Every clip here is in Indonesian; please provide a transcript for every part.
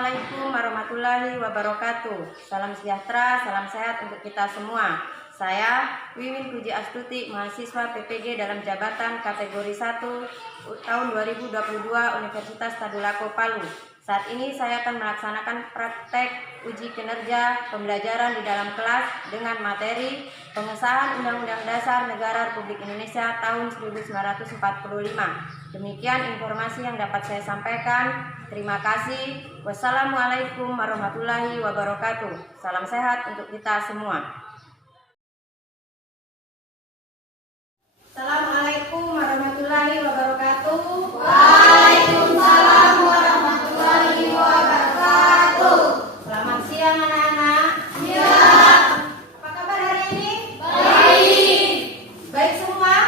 Assalamualaikum warahmatullahi wabarakatuh. Salam sejahtera, salam sehat untuk kita semua. Saya Wiwin Puji Astuti, mahasiswa PPG dalam jabatan kategori 1 tahun 2022 Universitas Tadulako Palu. Saat ini saya akan melaksanakan praktek uji kinerja pembelajaran di dalam kelas dengan materi pengesahan Undang-Undang Dasar Negara Republik Indonesia tahun 1945. Demikian informasi yang dapat saya sampaikan. Terima kasih. Wassalamualaikum warahmatullahi wabarakatuh. Salam sehat untuk kita semua. Assalamualaikum warahmatullahi wabarakatuh. Waalaikumsalam warahmatullahi wabarakatuh. Selamat siang anak-anak. Ya. Apa kabar hari ini? Baik. Baik semua?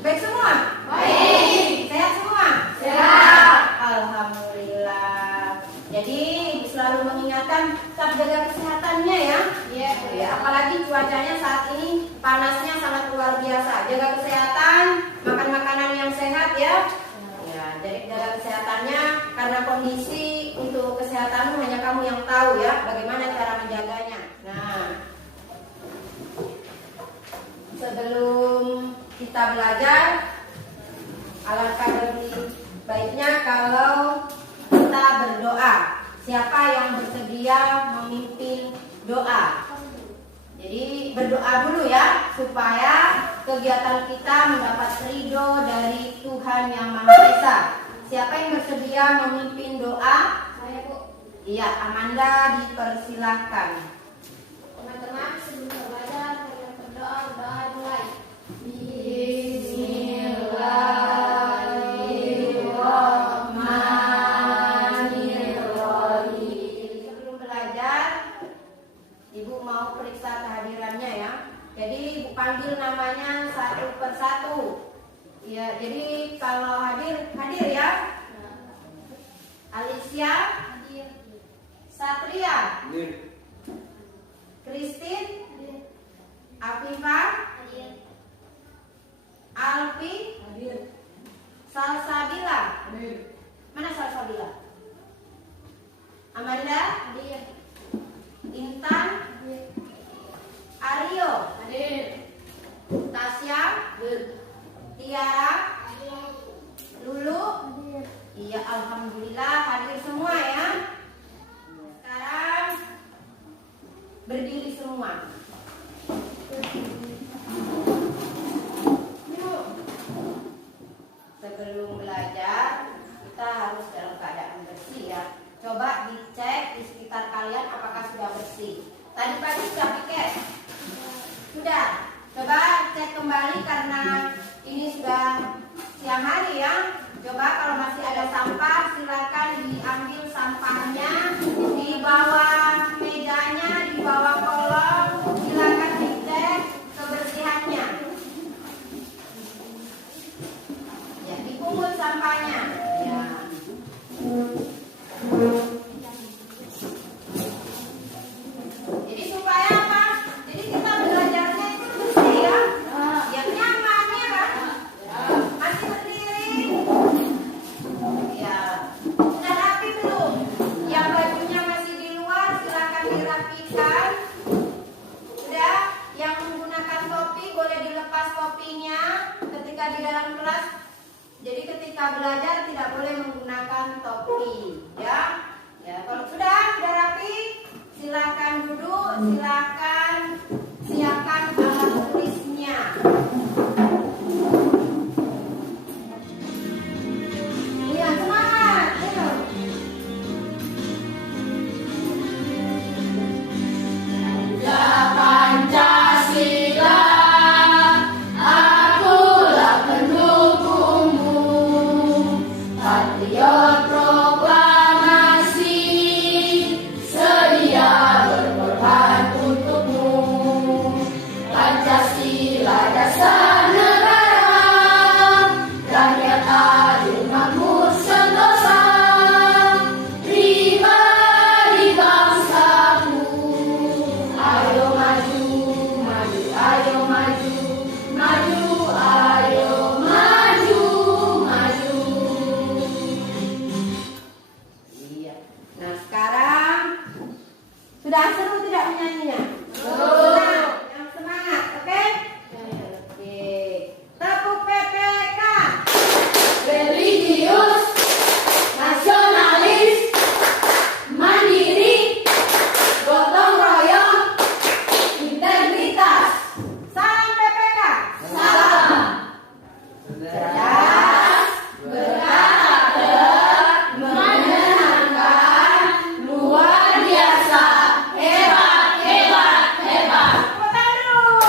Baik semua? Baik. Sehat semua? Sehat. Alhamdulillah. Jadi Ibu selalu mengingatkan tetap jaga kesehatannya ya. Iya. Ya, apalagi cuacanya saat ini panasnya sangat luar biasa. Jaga kesehatan, makan makanan yang sehat ya. Ya, jadi jaga kesehatannya karena kondisi untuk kesehatanmu hanya kamu yang tahu ya bagaimana cara menjaganya. Nah, sebelum kita belajar, alangkah lebih baiknya kalau kita berdoa. Siapa yang bersedia memimpin doa? Jadi berdoa dulu ya supaya kegiatan kita mendapat ridho dari Tuhan Yang Maha Esa. Siapa yang bersedia memimpin doa? Saya, Bu. Iya, Amanda dipersilahkan. Teman-teman, sebelum belajar, kita berdoa mulai. Bismillahirrahmanirrahim. Sebelum belajar, Ibu mau periksa kehadirannya ya. Jadi Ibu panggil namanya satu persatu. Ya, jadi kalau hadir ya. Alicia, Hadir. Satria, Hadir. Christine, Hadir. Afifah, Hadir. Alfi, Hadir. Salsabila. Hadir. Mana Salsabila? Amanda, Hadir. Intan, Hadir. Aryo, Hadir. Tasya, Hadir. Tiara, Hadir. Lulu. Hadir. Iya, alhamdulillah hadir semua ya. Sekarang berdiri semua. Sebelum belajar kita harus dalam keadaan bersih ya. Coba dicek di sekitar kalian apakah sudah bersih. Tadi pagi sudah piket? Sudah. Coba cek kembali karena ini sudah siang hari ya. Coba kalau masih ada sampah silakan diambil sampahnya di bawah mejanya, di bawah kolong. Silakan dicek kebersihannya. Ya, dipungut sampahnya. Ya. Jadi supaya apa? Jadi kita belajarnya itu bersih ya. Yang nyaman ya kan? Masih berdiri. Ya. Sudah rapi belum? Yang bajunya masih di luar silakan dirapikan. Sudah? Yang menggunakan topi boleh dilepas topinya ketika di dalam kelas. Jadi ketika belajar tidak boleh menggunakan topi, ya. Ya, kalau sudah rapi, silakan duduk, silakan siapkan alat tulisnya. Iya, semangat. Ayo. Pancasila, akulah pendukungmu, patriot proklamasi, sedia berkorban Sudah seru tidak menyanyinya? Nah, yang semangat, oke? Oke. Tepuk PPK. Religius, nasionalis, mandiri, gotong royong, integritas. Salam PPK. Salam. Cerdas, Berkarakter, menyenangkan, luar biasa, hebat, hebat, hebat. tepuk tangan dulu.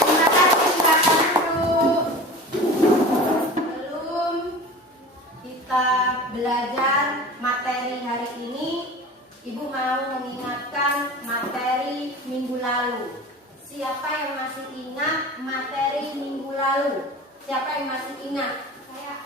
Terima kasih, silakan duduk. Sebelum kita belajar materi hari ini, Ibu mau mengingatkan materi minggu lalu. Siapa yang masih ingat materi minggu lalu? Siapa yang masih ingat? Saya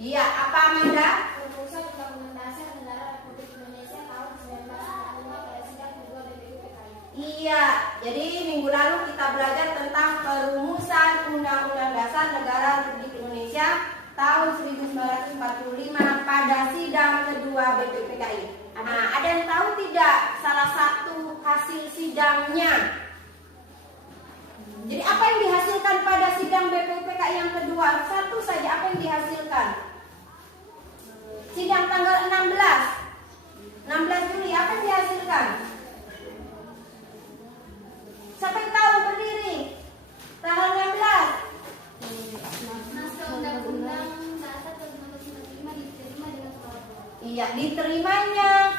Iya, apa Amanda? Perumusan Undang-Undang Dasar Negara Republik Indonesia tahun 1945 pada sidang kedua BPUPKI. Iya, jadi minggu lalu kita belajar tentang perumusan Undang-Undang Dasar Negara Republik Indonesia tahun 1945 pada sidang kedua BPUPKI. Nah, ada yang tahu tidak salah satu hasil sidangnya? Jadi apa yang dihasilkan pada sidang BPUPKI yang kedua? Satu saja, apa yang dihasilkan? Sidang tanggal 16 Juli, apa yang dihasilkan? Siapa yang tahu berdiri? Tanggal 16. Naskah Undang-Undang Dasar tahun 1945 diterima dengan suara. Iya, diterimanya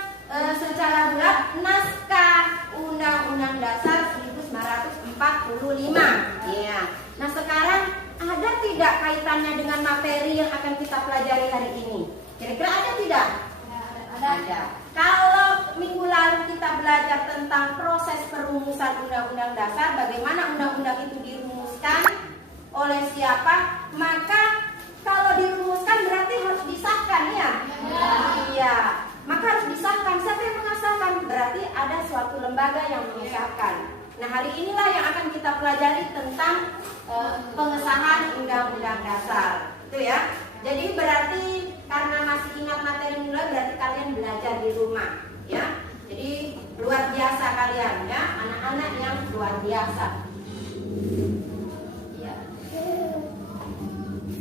secara bulat naskah Undang-Undang Dasar 1945. Iya. Nah, sekarang ada tidak kaitannya dengan materi yang akan kita pelajari hari ini? Kira-kira ada tidak? Ada. Kalau minggu lalu kita belajar tentang proses perumusan Undang-Undang Dasar, bagaimana undang-undang itu dirumuskan, oleh siapa, maka kalau dirumuskan berarti harus disahkan ya? Iya. Maka harus disahkan. Siapa yang mengesahkan? Berarti ada suatu lembaga yang mengesahkan. Nah, hari inilah yang akan kita pelajari tentang pengesahan Undang-Undang Dasar. Itu ya. Jadi berarti karena masih ingat materi mulai, berarti kalian belajar di rumah, ya. Jadi luar biasa kalian, ya, anak-anak yang luar biasa. Ya.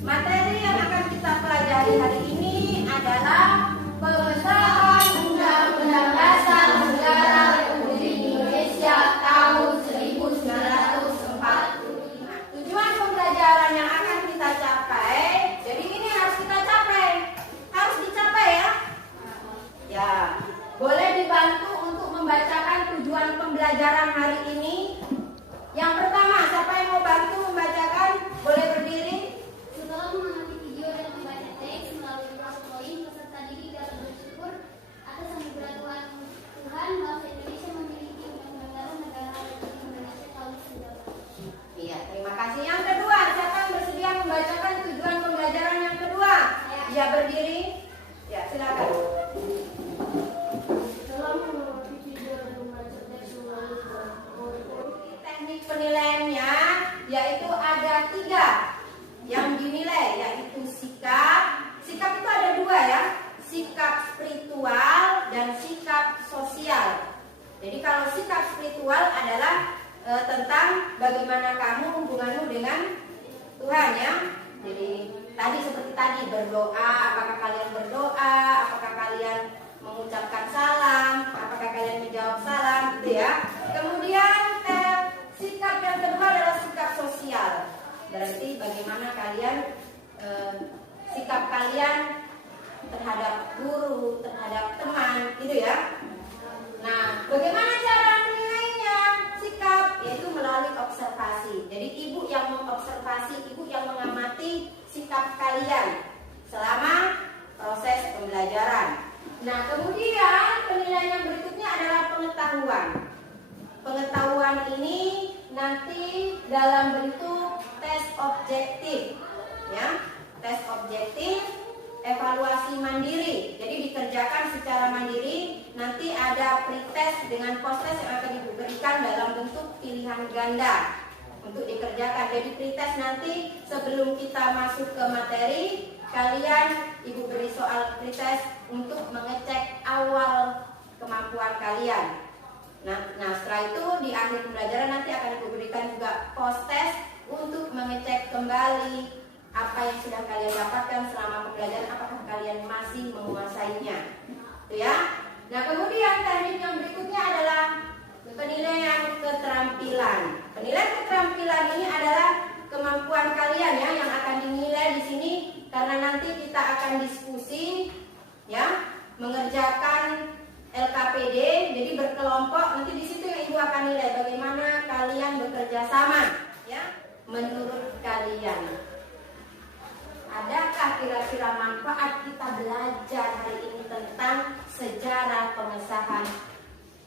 Materi yang akan kita pelajari hari ini adalah pengesahan Undang-Undang Dasar Negara Republik Indonesia tahun 1945. Tujuan pembelajaran yang akan kita capai, jadi ini harus kita capai, harus dicapai ya. Ya, boleh dibantu untuk membacakan tujuan pembelajaran hari ini. Yang pertama, siapa yang mau bantu membacakan? Boleh berdiri. Setelah mengamati video dan membaca teks melalui PowerPoint, peserta didik dapat bersyukur atas anugerah Tuhan bahwa Indonesia memiliki Undang-Undang Dasar Negara Republik Indonesia tahun 1945. Iya, terima kasih. Yang kedua, siapa yang bersedia membacakan tujuan pembelajaran yang kedua? Ya, berdiri. Ya, silakan. Setelah mengamati video dan membaca teks melalui PowerPoint, Teknik penilaiannya yaitu ada 3 yang dinilai, yaitu sikap. Sikap itu ada 2 ya, sikap spiritual dan sikap sosial. Jadi kalau sikap spiritual adalah tentang bagaimana kamu hubunganmu dengan Tuhan ya. Jadi tadi seperti tadi berdoa, apakah kalian berdoa, apakah kalian mengucapkan salam, apakah kalian menjawab salam, gitu ya. Kemudian sikap yang kedua adalah sikap sosial. Berarti bagaimana kalian sikap kalian terhadap guru, terhadap teman, gitu ya. Nah, bagaimana cara menilainya? Sikap yaitu melalui observasi. Jadi ibu yang mengobservasi, ibu yang mengamati sikap kalian selama proses pembelajaran. Nah, kemudian penilaian yang berikutnya adalah pengetahuan. Pengetahuan ini nanti dalam bentuk tes objektif, ya, tes objektif, evaluasi mandiri. Jadi dikerjakan secara mandiri. Nanti ada pretest dengan posttest yang akan diberikan dalam bentuk pilihan ganda untuk dikerjakan. Jadi pretest nanti sebelum kita masuk ke materi, kalian ibu beri soal pretest untuk mengecek awal kemampuan kemampuan kalian. Nah, setelah itu di akhir pembelajaran nanti akan diberikan juga post test untuk mengecek kembali apa yang sudah kalian dapatkan selama pembelajaran, apakah kalian masih menguasainya. Itu ya. Nah, kemudian teknik yang berikutnya adalah penilaian keterampilan. Penilaian keterampilan ini adalah kemampuan kalian ya yang akan dinilai di sini, karena nanti kita akan diskusi ya, mengerjakan LKPD, jadi berkelompok. Nanti di situ yang Ibu akan nilai bagaimana kalian bekerja sama ya. Menurut kalian, adakah kira-kira manfaat kita belajar hari ini tentang sejarah pengesahan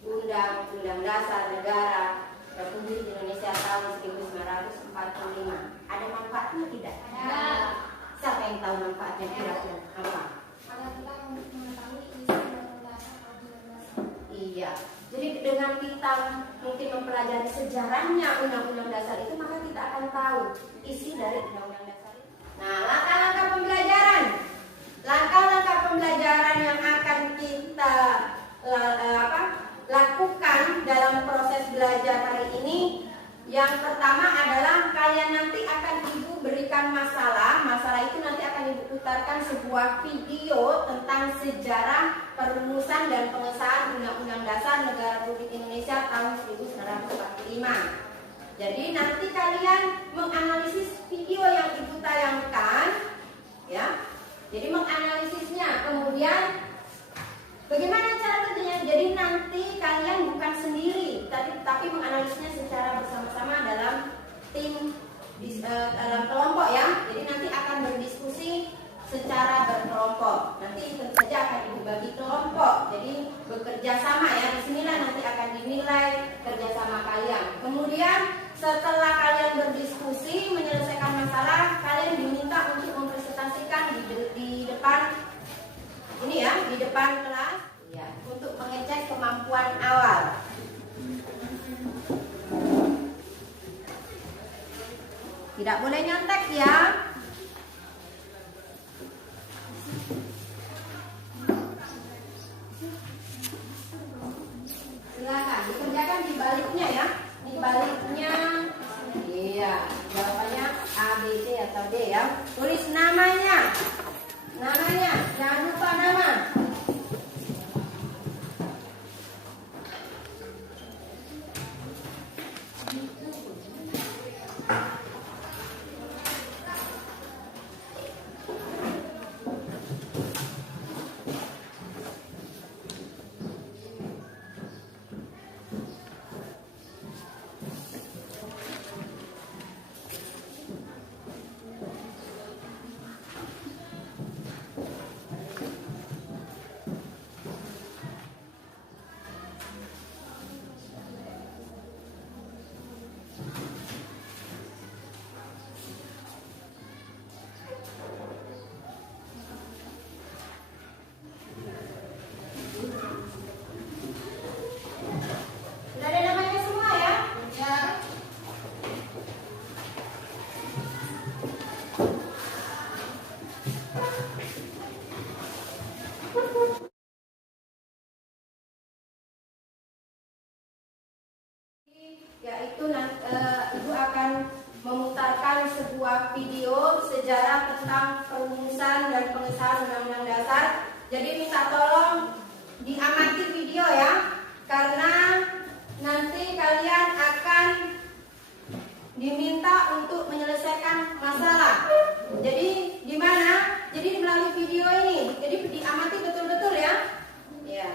Undang-Undang Dasar Negara Republik Indonesia tahun 1945? Ada manfaatnya tidak? Ada. Siapa yang tahu manfaatnya kira-kira apa? Agar kita mengetahui isi Undang-Undang Dasar 1945. Iya. Jadi dengan kita mungkin mempelajari sejarahnya Undang-Undang Dasar itu, maka kita akan tahu isi dari Undang-Undang Dasar itu. Nah, langkah-langkah pembelajaran. Langkah-langkah pembelajaran yang akan kita lakukan dalam proses belajar hari ini. Yang pertama adalah kalian nanti akan Ibu berikan masalah. Masalah itu nanti akan Ibu putarkan sebuah video tentang sejarah perumusan dan pengesahan Undang-Undang Dasar Negara Republik Indonesia tahun 1945. Jadi nanti kalian menganalisis video yang Ibu tayangkan ya. Jadi menganalisisnya, kemudian bagaimana cara kerjanya? Jadi nanti kalian bukan sendiri, tapi menganalisisnya secara bersama-sama dalam tim, dalam kelompok ya. Jadi nanti akan berdiskusi secara berkelompok. Nanti tentu saja akan dibagi kelompok. Jadi bekerja sama ya. Disinilah nanti akan dinilai kerjasama kalian. Kemudian setelah kalian berdiskusi menyelesaikan masalah, kalian diminta untuk mempresentasikan di depan ini ya, di depan kelas ya, untuk mengecek kemampuan awal. Tidak boleh nyontek ya. Silakan dikerjakan di baliknya ya. Di baliknya. Iya, jawabannya A, B, C atau D ya. Tulis namanya. Namanya, jangan lupa nama. Sudah ada namanya semua ya? Ya. Yaitu Ibu akan memutarkan sebuah video sejarah tentang perumusan dan pengesahan Undang-Undang Dasar. Jadi minta tolong diamati video ya, karena nanti kalian akan diminta untuk menyelesaikan masalah. Jadi di mana? Jadi melalui video ini. Jadi diamati betul-betul ya. Ya.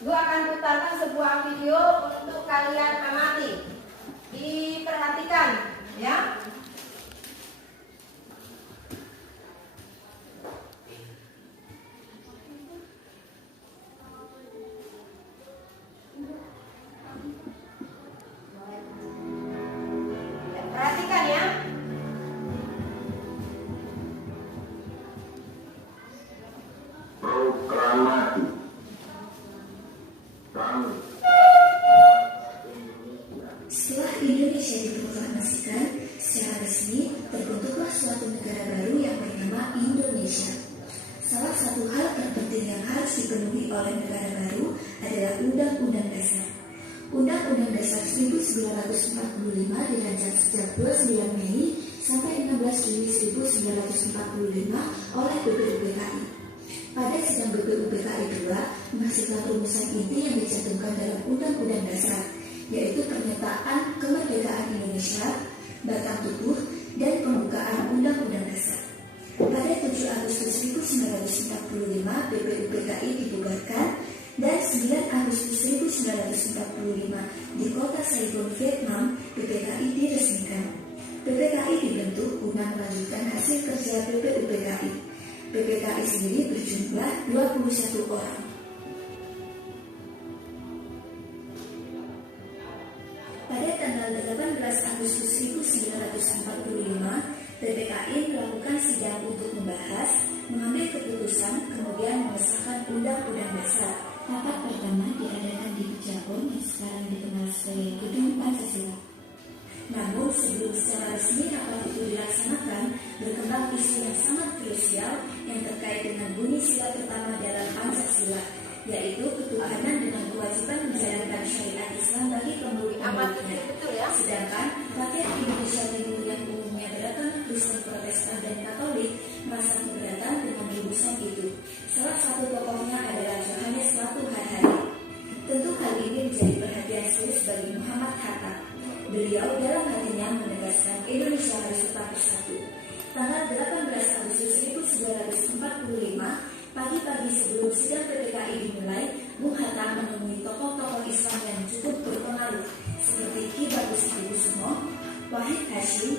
Gue akan putarkan sebuah video untuk kalian amati. Diperhatikan ya. Perhatikan ya. Proklamasi Bank Setelah Indonesia diproklamasikan secara resmi, terbentuklah suatu negara baru yang bernama Indonesia. Salah satu hal terpenting yang harus dipenuhi oleh negara baru adalah Undang-Undang Dasar. Undang-Undang Dasar 1945 dirancang sejak 29 Mei sampai 16 Juli 1945 oleh BPUPKI. Pada sidang BPUPKI II menghasilkan rumusan inti yang dicantumkan dalam Undang-Undang Dasar, yaitu pernyataan kemerdekaan Indonesia, batang tubuh, dan pembukaan Undang-Undang Dasar. Pada 7 Agustus 1945 BPUPKI dibubarkan dan 9 Agustus 1945 di kota Saigon, Vietnam, PPKI diresmikan. PPKI dibentuk guna melanjutkan hasil kerja BPUPKI. PPKI sendiri berjumlah 21 orang. Pada tanggal 18 Agustus 1945, PPKI melakukan sidang untuk membahas, mengambil keputusan, kemudian mengesahkan Undang-Undang Dasar. Rapat pertama diadakan di Cirebon yang sekarang dikenal sebagai Gedung Pancasila. Namun sebelum secara resmi rapat itu dilaksanakan, berkembang isu yang sangat krusial yang terkait dengan bunyi sila pertama dalam Pancasila, yaitu ketuhanan dengan kewajiban menjalankan syariat Islam bagi pemeluk-pemeluknya. Sedangkan rakyat Indonesia Timur yang umumnya beragama Kristen, Protestan, dan Katolik merasa keberatan dengan rumusan itu. Salah satu tokohnya adalah Johannes Ratu Harhari. Tentu hal ini menjadi perhatian serius bagi Muhammad Hatta. Beliau dalam hatinya menegaskan Indonesia harus tetap bersatu. Tanggal 18 Agustus 1945, pagi-pagi sebelum sidang PPKI dimulai, Bung Hatta menemui tokoh-tokoh Islam yang cukup berpengaruh seperti Ki Bagus Hidikusumo, Wahid Hashim,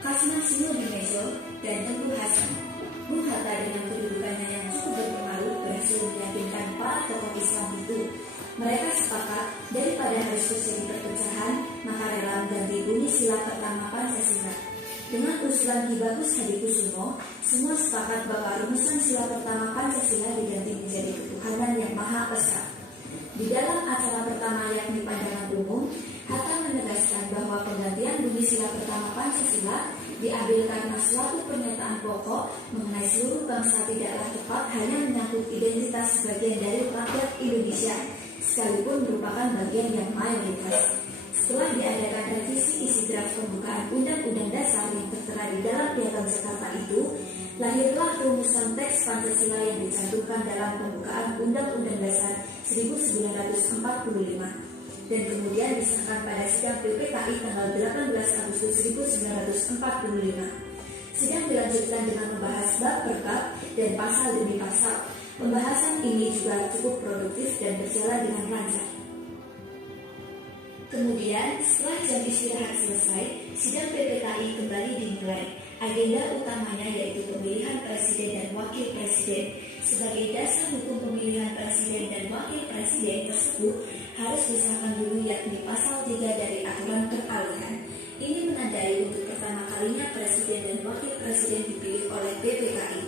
Kasman Sinodimejo, dan Tengku Hasan. Bung Hatta dengan kedudukannya yang cukup berpengaruh berhasil meyakinkan para tokoh Islam itu. Mereka sepakat daripada harus terjadi perpecahan, maka rela mengganti bunyi sila pertama Pancasila. Dengan usulan Ki Bagus Hidikusumo, semua sepakat bahwa rumusan sila pertama Pancasila diganti menjadi ketuhanan yang Maha Esa. Di dalam acara pertama yakni pandangan umum, Hatta menegaskan bahwa penggantian bunyi sila pertama Pancasila diambil karena suatu pernyataan pokok mengenai seluruh bangsa tidaklah tepat hanya menyangkut identitas sebagian dari rakyat Indonesia, sekalipun merupakan bagian yang mayoritas. Setelah diadakan revisi isi draft pembukaan Undang-Undang Dasar yang tertera di dalam Piagam Jakarta itu, lahirlah rumusan teks Pancasila yang dicantumkan dalam pembukaan Undang-Undang Dasar 1945 dan kemudian disahkan pada sidang PPKI tanggal 18 Agustus 1945. Sidang dilanjutkan dengan membahas bab per bab dan pasal demi pasal. Pembahasan ini juga cukup produktif dan berjalan dengan lancar. Kemudian, setelah jam istirahat selesai, sidang PPKI kembali dimulai. Agenda utamanya yaitu pemilihan presiden dan wakil presiden. Sebagai dasar hukum pemilihan presiden dan wakil presiden tersebut harus disahkan dulu yakni pasal 3 dari aturan peralihan. Ini menandai untuk pertama kalinya presiden dan wakil presiden dipilih oleh PPKI.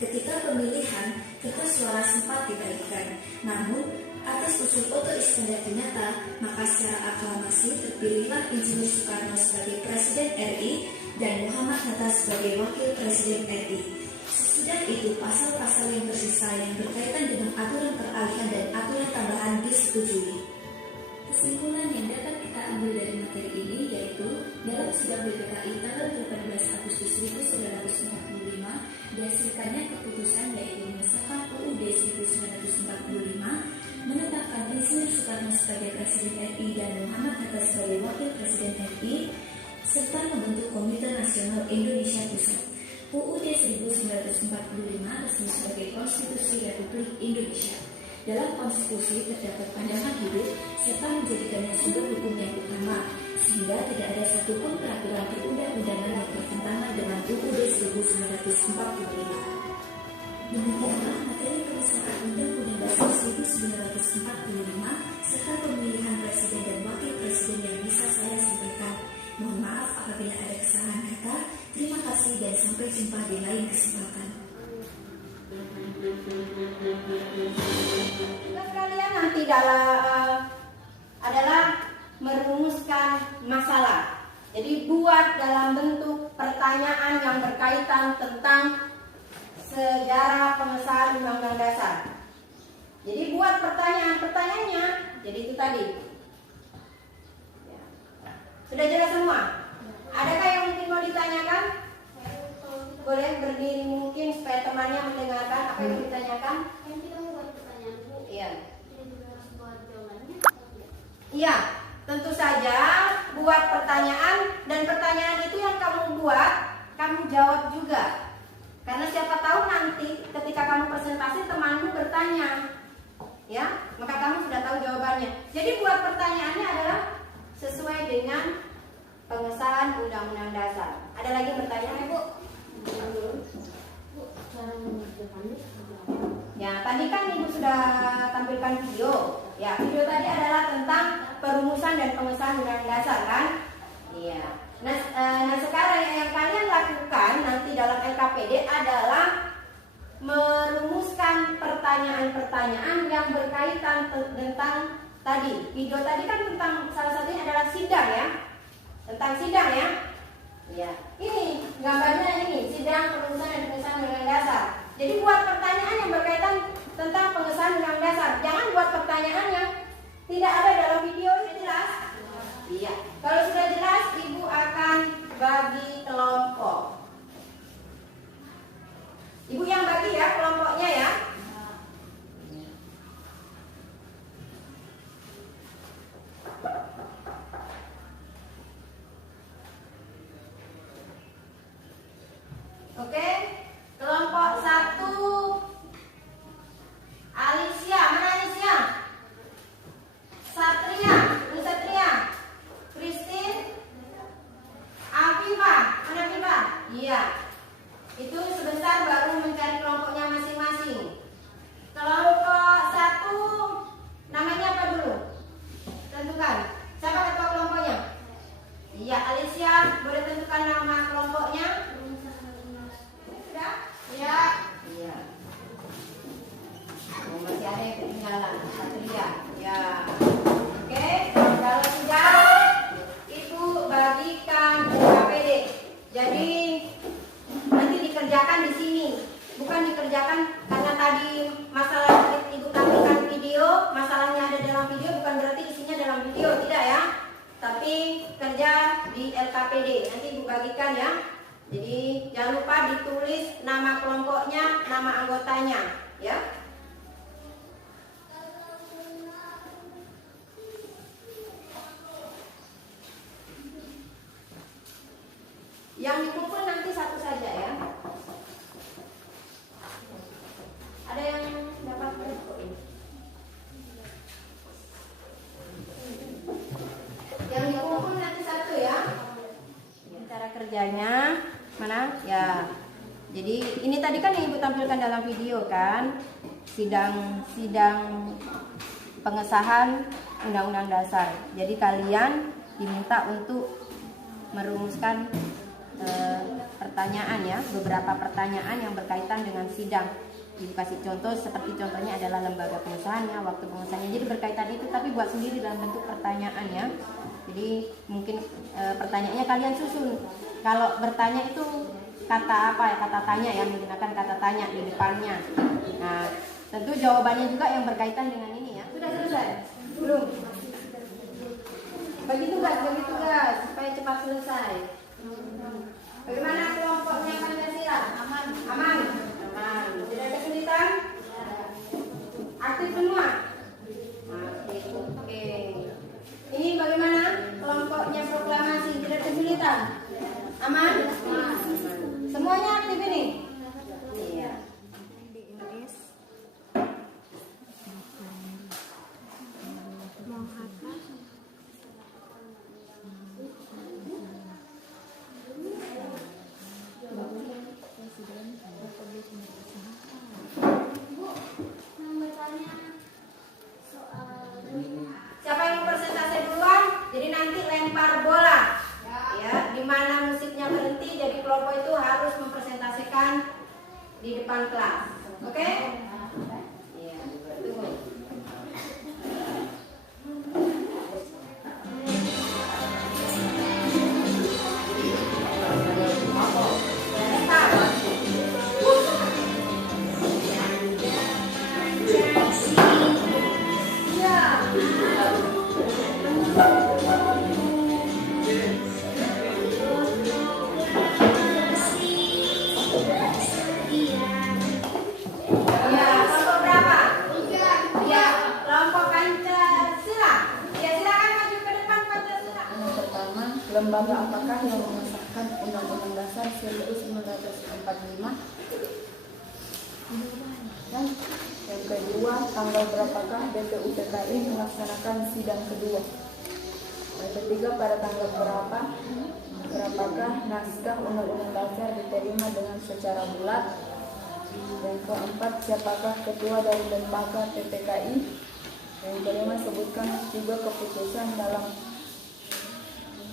Ketika pemilihan, kertas suara sempat dibagikan. Namun, atas usul Otto Iskandar di Nata, maka secara aklamasi terpilihlah Insinyur Soekarno sebagai Presiden RI dan Muhammad Hatta sebagai Wakil Presiden RI. Sesudah itu, pasal-pasal yang tersisa yang berkaitan dengan aturan peralihan dan aturan tambahan disetujui. Kesimpulan yang dapat kita ambil dari materi ini yaitu dalam sidang PPKI tanggal 18 Agustus 1945 dihasilkannya keputusan yaitu mengesahkan UUD 1945, menetapkan Insinyur Soekarno sebagai Presiden RI dan Muhammad Hatta sebagai Wakil Presiden RI, serta membentuk Komite Nasional Indonesia Pusat. UUD 1945 resmi sebagai Konstitusi Republik Indonesia. Dalam konstitusi terdapat pandangan hidup serta menjadikannya sumber hukum yang utama, sehingga tidak ada satupun peraturan perundang-undangan yang bertentangan dengan UUD 1945. Demikianlah materi pengesahan Undang-Undang Dasar 1945 serta pemilihan presiden dan wakil presiden yang bisa saya sampaikan. Mohon maaf apabila ada kesalahan kata. Terima kasih dan sampai jumpa di lain kesempatan. Tugas kalian nanti adalah merumuskan masalah. Jadi buat dalam bentuk pertanyaan yang berkaitan tentang sejarah pengesahan Undang-Undang Dasar. Jadi buat pertanyaannya Jadi itu tadi. Ya. Sudah jelas semua? Adakah yang mungkin mau ditanyakan? Boleh berdiri mungkin supaya temannya mendengarkan apa yang ditanyakan. Kan kita mau buat pertanyaan, Bu. Iya. Kita juga harus buat jawabannya. Iya, tentu saja buat pertanyaan, dan pertanyaan itu yang kamu buat, kamu jawab juga. Karena siapa tahu nanti ketika kamu presentasi temanmu bertanya, ya, maka kamu sudah tahu jawabannya. Jadi buat pertanyaannya adalah sesuai dengan pengesahan Undang-Undang Dasar. Ada lagi pertanyaan, Bu? Bu, cara mengerjakannya seperti apa? Ya, tadi kan Ibu sudah tampilkan video. Ya, video tadi adalah tentang perumusan dan pengesahan Undang-Undang Dasar, kan? Iya. Nah, sekarang yang kalian lakukan nanti dalam LKPD adalah merumuskan pertanyaan-pertanyaan yang berkaitan tentang tadi. Video tadi kan tentang salah satunya adalah sidang, ya. Tentang sidang, ya. Ya, ini gambarnya ini sidang perumusan dan pengesahan Undang-Undang Dasar. Jadi buat pertanyaan yang berkaitan tentang pengesahan Undang-Undang Dasar. Jangan buat pertanyaan yang tidak ada dalam video. Jelas? Iya. Kalau sudah jelas, Ibu akan bagi kelompok. Ibu yang bagi ya kelompoknya, ya. Oke, kelompok 1 Alicia, mana Alicia? Satria, ini Satria. Christine, Afifa, mana Afifa? Iya. Itu sebentar baru mencari kelompoknya masing-masing. Kelompok 1 namanya apa dulu? Tentukan. Siapa ketua kelompoknya? Iya, Alicia, boleh tentukan nama kelompoknya? Sudah? Ya. Iya. Oh, masih ada yang ketinggalan. Satria. Ya. Oke. Kalau sudah, Ibu bagikan KPD. Jadi nanti dikerjakan di sini. Bukan dikerjakan karena tadi masalah Ibu tampilkan video, masalahnya ada dalam video, bukan berarti isinya dalam video, tidak ya. Tapi kerja di LKPD. Nanti Ibu bagikan ya. Jadi jangan lupa ditulis nama kelompoknya, nama anggotanya, ya. Yang dikumpul nanti satu saja ya. Ada yang dapat poin? Yang dikumpul nanti satu ya. Cara kerjanya mana? Ya. Jadi ini tadi kan yang Ibu tampilkan dalam video kan, sidang pengesahan Undang-Undang Dasar. Jadi kalian diminta untuk merumuskan pertanyaan ya, beberapa pertanyaan yang berkaitan dengan sidang. Ibu kasih contoh, seperti contohnya adalah lembaga pengesahannya, waktu pengesahannya. Jadi berkaitan itu, tapi buat sendiri dalam bentuk pertanyaan ya. Jadi mungkin pertanyaannya kalian susun. Kalau bertanya itu kata apa ya, kata tanya ya, menggunakan kata tanya di depannya. Nah, tentu jawabannya juga yang berkaitan dengan ini ya. Sudah selesai? Belum? Bagi tugas supaya cepat selesai. Bagaimana kelompoknya Pancasila? Aman. Aman. Aman. Tidak ada kesulitan? Aktif semua? Aktif. Oke. Ini bagaimana kelompoknya proklamasi? Tidak ada kesulitan? Aman? Aman. Semuanya aktif ini? Iya. Siapa yang mau presentasi duluan? Jadi nanti lempar bola. Ya, di mana musiknya berhenti, jadi kelompok itu harus mempresentasikan di depan kelas. Oke? Iya, tunggu. Ya. lembaga apakah yang mengesahkan Undang-Undang Dasar 1945? Dan yang kedua, tanggal berapakah BPUPKI melaksanakan sidang kedua? Yang ketiga, pada tanggal berapakah naskah Undang-Undang Dasar diterima dengan secara bulat? Yang keempat, siapakah ketua dari lembaga PPKI? Yang kelima, sebutkan 3 keputusan dalam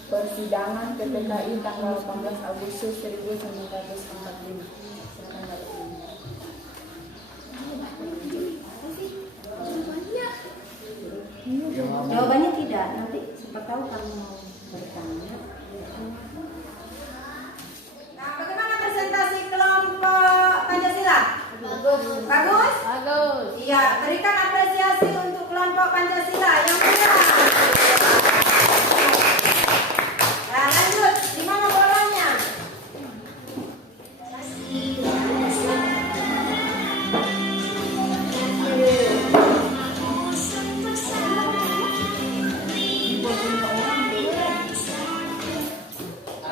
persidangan PPKI tanggal 18 Agustus 1945. Silakan Mbak Dewi. Jawabannya tidak, nanti siapa tahu kamu mau bertanya. Nah, bagaimana presentasi kelompok Pancasila? Bagus. Bagus? Bagus. Iya, berikan apresiasi untuk kelompok Pancasila yang punya. Nah, lanjut. Di mana bolanya?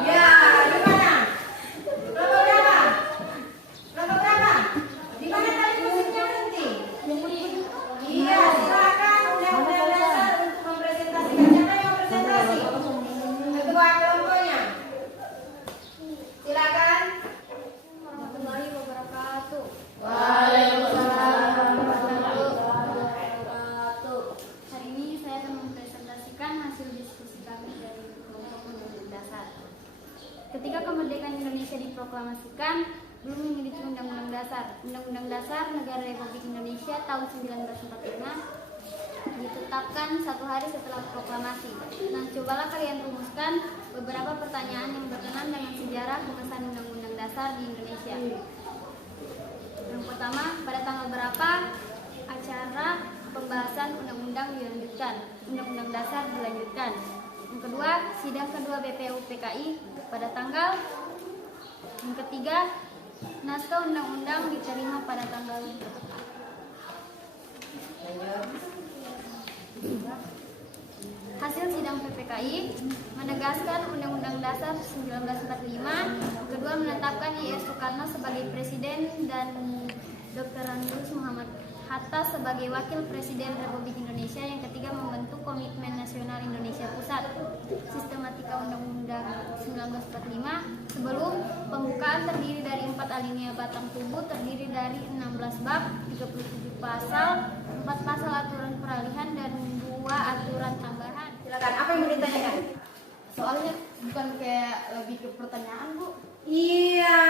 Ya, di mana? Kelompok berapa? Kelompok berapa? Di mana tadi musiknya berhenti? Iya, silakan Undang-Undang Dasar untuk mempresentasikan. Siapa yang presentasi? Ketua kelompoknya. Silakan. Warahmatullahi wabarakatuh. Waalaikumsalam warahmatullahi wabarakatuh. Hari ini saya akan mempresentasikan hasil diskusi kami dari kelompok Undang-Undang Dasar. Ketika kemerdekaan Indonesia diproklamasikan, belum memiliki Undang-Undang Dasar. Undang-Undang Dasar Negara Republik Indonesia tahun 1945 ditetapkan 1 hari setelah proklamasi. Nah, cobalah kalian rumuskan beberapa pertanyaan yang berkenan dengan sejarah pengesahan Undang-Undang Dasar di Indonesia. Yang pertama, pada tanggal berapa acara pembahasan undang-undang dilanjutkan? Undang-Undang Dasar dilanjutkan. Yang kedua, sidang kedua BPUPKI pada tanggal. Yang ketiga, naskah undang-undang diterima pada tanggal. Hasil sidang PPKI menegaskan Undang-Undang Dasar 1945, kedua menetapkan I.S. Soekarno sebagai Presiden dan Dr. Andes Muhammad Hatta sebagai Wakil Presiden Republik Indonesia, yang ketiga membentuk Komitmen Nasional Indonesia Pusat. Sistematika Undang-Undang 1945 sebelum pembukaan terdiri dari 4 alinea batang tubuh, terdiri dari 16 bab, 37 pasal, 4 pasal aturan peralihan dan 2 aturan tambahan. Silakan, apa yang mau ditanyakan? Soalnya bukan kayak lebih ke pertanyaan, Bu. Iya,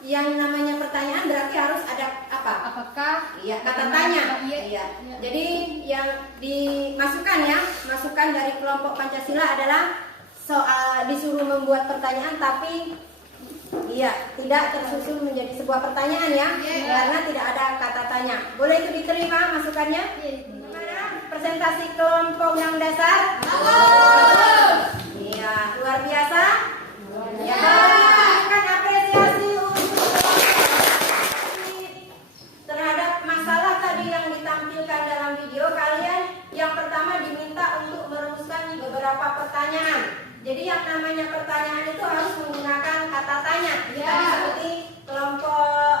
yang namanya pertanyaan berarti harus ada apa? Apakah Iya, kata tanya. Iya. Iya. Jadi yang dimasukkan ya, masukan dari kelompok Pancasila adalah soal disuruh membuat pertanyaan, tapi iya tidak tersusun menjadi sebuah pertanyaan ya, karena tidak ada kata tanya. Boleh itu diterima masukannya? Gimana presentasi kelompok Undang Dasar? Bagus. Iya, luar biasa. Ya, berikan apresiasi untuk terhadap masalah tadi yang ditampilkan dalam video kalian. Yang pertama diminta untuk merumuskan beberapa pertanyaan. Jadi yang namanya pertanyaan itu harus menggunakan kata tanya. Tadi seperti kelompok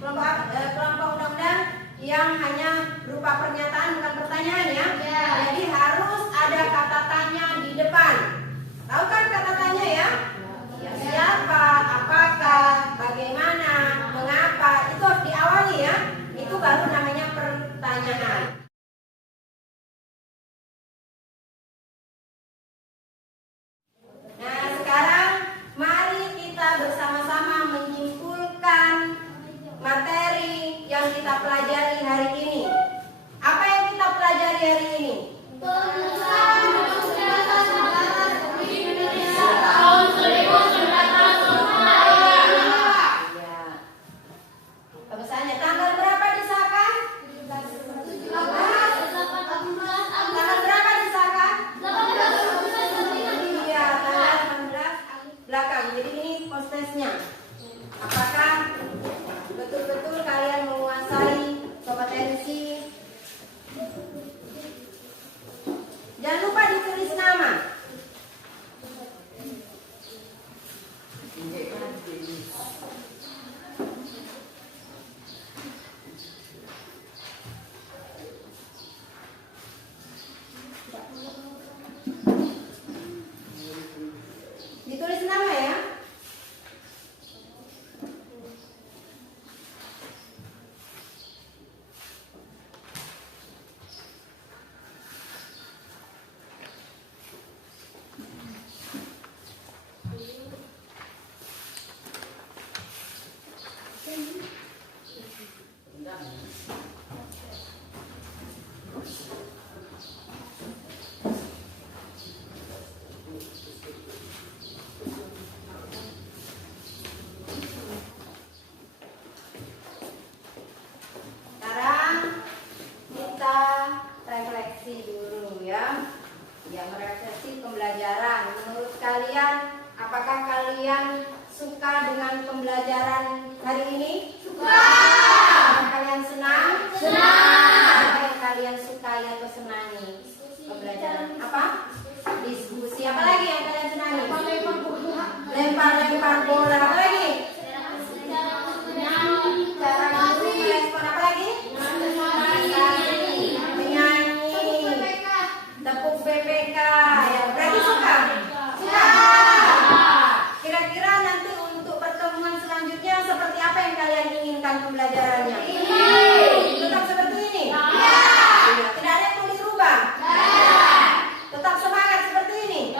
undang-undang yang hanya berupa pernyataan bukan pertanyaan ya. Jadi harus ada kata tanya di depan. Tahu kan kata tanya ya? Siapa, apakah, bagaimana, mengapa, itu harus diawali ya. Itu baru namanya pertanyaan. Nah, sekarang mari kita bersama-sama menyimpulkan materi yang kita pelajari hari ini. Apa yang kita pelajari hari ini? Pesannya tanggal berapa disahkan? lempar-lempar bola. Apa lagi? Cara guru merespon apa lagi? Menyanyi, tepuk BPK. Ya, berarti suka? Suka. Kira-kira nanti untuk pertemuan selanjutnya seperti apa yang kalian inginkan pembelajarannya? Tetap seperti ini? Iya. Tidak ada yang mau dirubah? Tetap semangat seperti ini?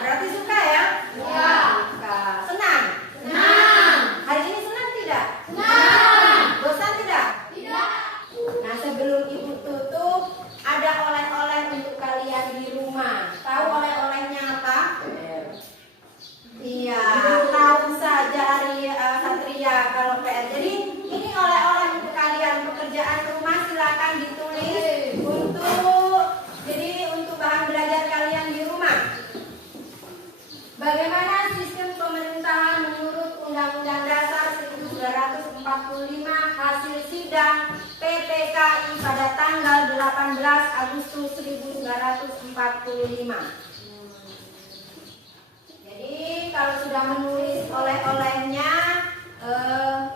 Berarti suka ya? Suka. Senang? Hari ini senang tidak? Bosan tidak? Nah, sebelum ibu tutup, ada oleh-oleh untuk kalian di rumah. Tahu oleh-olehnya apa? Iya, tahu saja Satria kalau PR. Jadi ini oleh-oleh untuk kalian, pekerjaan rumah silakan ditulis untuk bahan belajar kalian di rumah. Bagaimana sistem pemerintahan menurut Undang-Undang Dasar 1945 hasil sidang PPKI pada tanggal 18 Agustus 1945. Jadi kalau sudah menulis oleh-olehnya,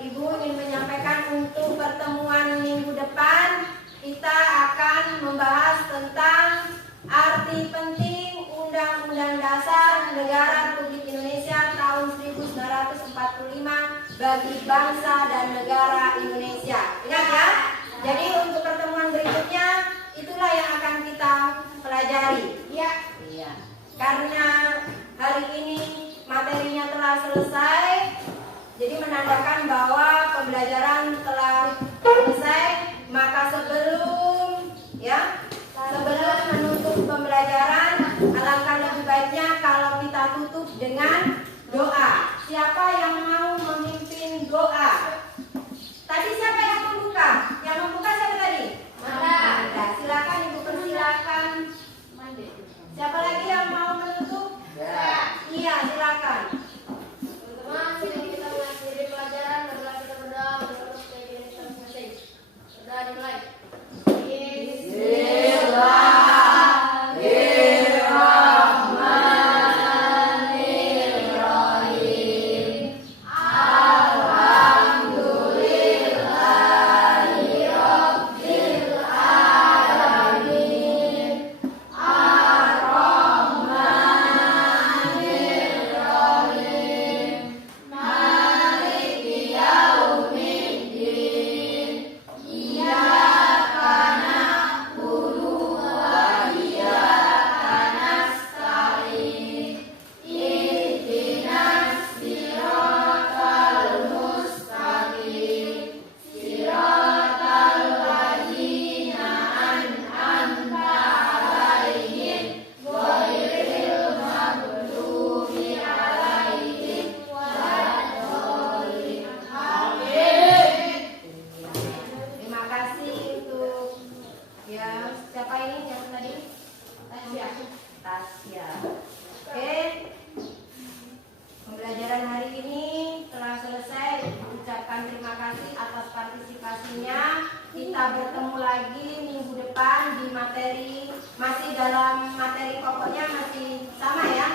Ibu ingin menyampaikan untuk pertemuan minggu depan kita akan membahas tentang arti penting Undang-Undang Dasar Negara Republik Indonesia tahun 1945 bagi bangsa dan negara Indonesia. Ingat ya? Jadi untuk pertemuan berikutnya itulah yang akan kita pelajari. Iya. Karena hari ini materinya telah selesai, jadi menandakan bahwa pembelajaran telah selesai. Maka sebelum menutup pembelajaran, alangkah lebih baiknya kalau kita tutup dengan doa. Siapa yang mau memimpin doa? Tadi siapa yang membuka? Yang membuka siapa tadi? Nah, silakan Ibu persilakan. Siapa lagi yang mau menutup? Iya, silakan. Teman-teman, sini kita mengakhiri pelajaran. Marilah kita berdoa untuk diri kita masing-masing. Berdoa dimulai. Tasya. Oke. Pembelajaran hari ini telah selesai. Ucapkan terima kasih atas partisipasinya. Kita bertemu lagi minggu depan di materi, masih dalam materi pokoknya masih sama ya.